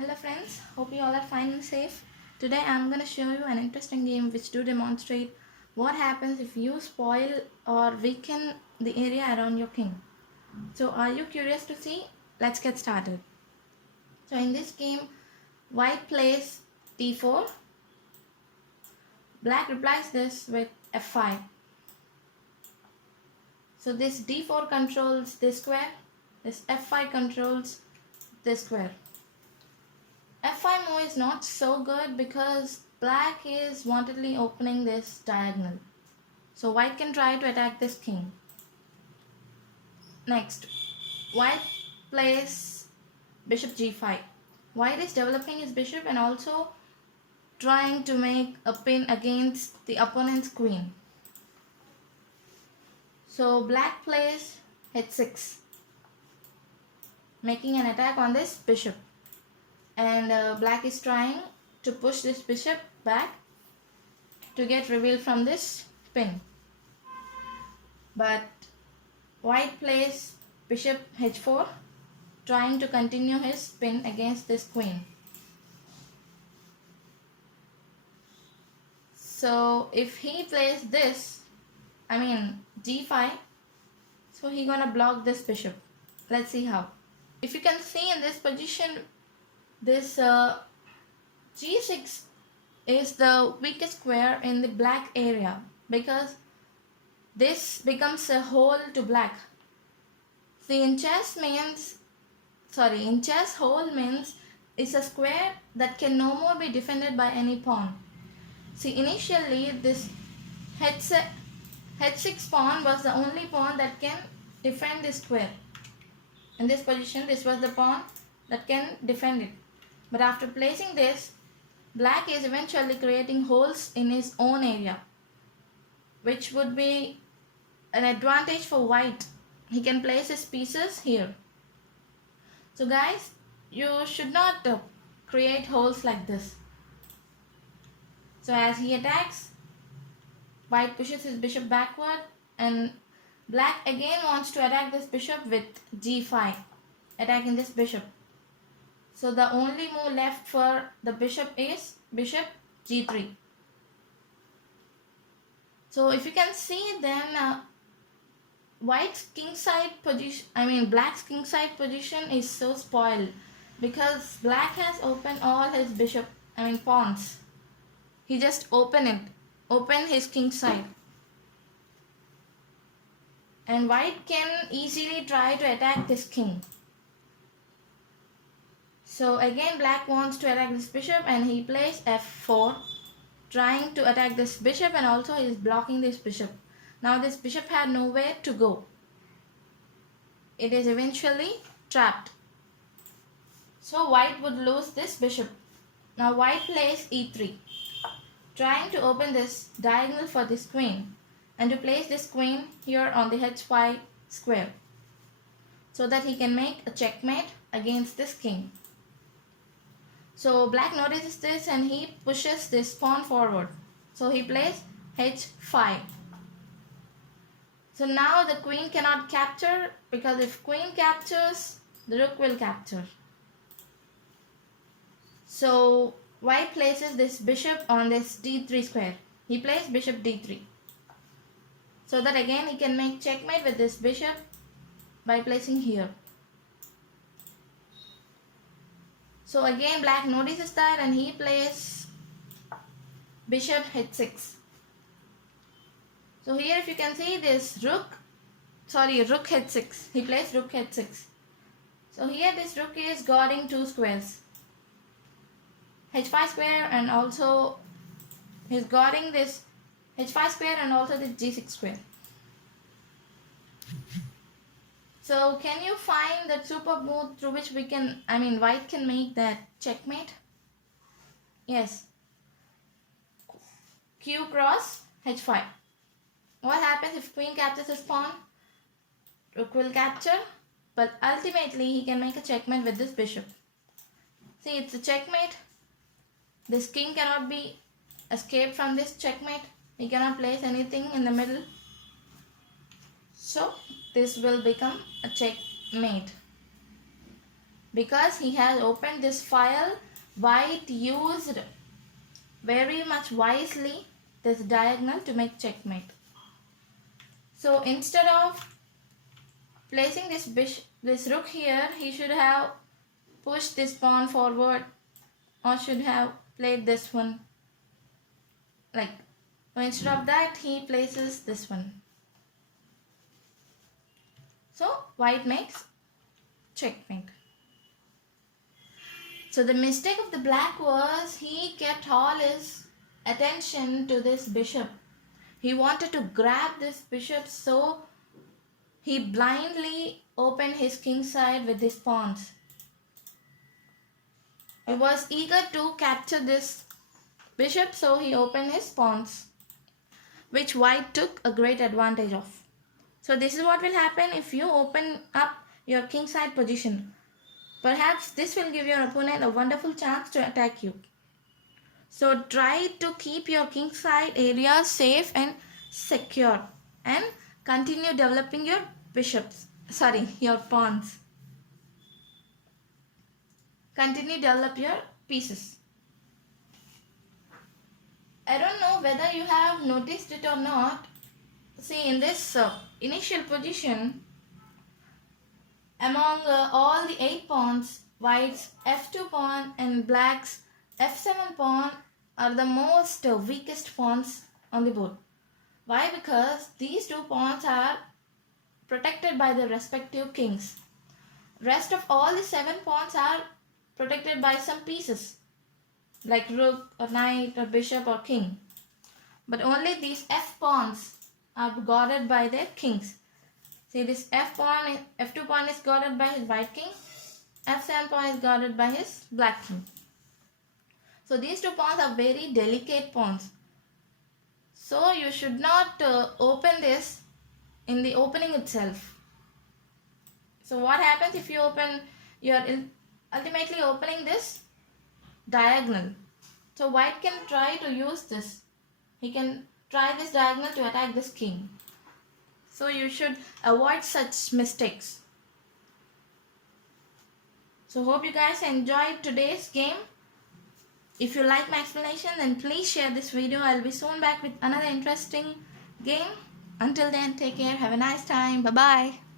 Hello friends, hope you all are fine and safe. Today I am going to show you an interesting game which do demonstrate what happens if you spoil or weaken the area around your king. So are you curious to see? Let's get started. So in this game, white plays d4, black replies this with f5. So this d4 controls this square, this f5 controls this square. F5 move is not so good because black is wantedly opening this diagonal. So white can try to attack this king. Next, white plays bishop g5. White is developing his bishop and also trying to make a pin against the opponent's queen. So black plays h6, making an attack on this bishop. And black is trying to push this bishop back to get revealed from this pin. But white plays bishop h4, trying to continue his pin against this queen. So if he plays this, g5, so he gonna block this bishop. Let's see how. If you can see in this position, this g6 is the weakest square in the black area because this becomes a hole to black. See, in chess hole means it's a square that can no more be defended by any pawn. See, initially this h6 pawn was the only pawn that can defend this square. In this position, this was the pawn that can defend it. But after placing this, black is eventually creating holes in his own area, which would be an advantage for white. He can place his pieces here. So guys, you should not create holes like this. So as he attacks, white pushes his bishop backward and black again wants to attack this bishop with g5, attacking this bishop. So the only move left for the bishop is bishop g3. So if you can see, then black's kingside position is so spoiled because black has opened all his pawns. He just opened his kingside. And white can easily try to attack this king. So again black wants to attack this bishop and he plays f4, trying to attack this bishop, and also he is blocking this bishop. Now this bishop had nowhere to go. It is eventually trapped. So white would lose this bishop. Now white plays e3, trying to open this diagonal for this queen and to place this queen here on the h5 square so that he can make a checkmate against this king. So black notices this and he pushes this pawn forward. So he plays h5. So now the queen cannot capture, because if queen captures, the rook will capture. So white places this bishop on this d3 square. He plays bishop d3. So that again he can make checkmate with this bishop by placing here. So again black notices that and he plays bishop h6. So here if you can see this rook h6. He plays rook h6. So here this rook is guarding two squares, h5 square, and also he's guarding this h5 square and also this g6 square. So can you find the super move through which white can make that checkmate? Yes. Q cross h5. What happens if queen captures his pawn? Rook will capture, but ultimately he can make a checkmate with this bishop. See, it's a checkmate. This king cannot be escaped from this checkmate. He cannot place anything in the middle. So this will become a checkmate. Because he has opened this file, white used very much wisely this diagonal to make checkmate. So instead of placing this rook here, he should have pushed this pawn forward, or should have played this one. Like, instead of that, he places this one. So white makes checkmate. So the mistake of the black was he kept all his attention to this bishop. He wanted to grab this bishop, so he blindly opened his king side with his pawns. He was eager to capture this bishop, so he opened his pawns, which white took a great advantage of. So this is what will happen if you open up your king side position. Perhaps this will give your opponent a wonderful chance to attack you. So try to keep your king side area safe and secure, and continue developing your your pawns. Continue develop your pieces. I don't know whether you have noticed it or not. See, in this initial position, among all the 8 pawns, white's f2 pawn and black's f7 pawn are the most weakest pawns on the board. Why? Because these 2 pawns are protected by the respective kings. Rest of all the 7 pawns are protected by some pieces like rook or knight or bishop or king. But only these f pawns are guarded by their kings. See, this f2 pawn is guarded by his white king, f7 pawn is guarded by his black king. So these 2 pawns are very delicate pawns. So you should not open this in the opening itself. So what happens if you open, you are ultimately opening this diagonal. So white can try to use this. He can try this diagonal to attack this king. So you should avoid such mistakes. So hope you guys enjoyed today's game. If you like my explanation, then please share this video. I'll be soon back with another interesting game. Until then, take care. Have a nice time. Bye-bye.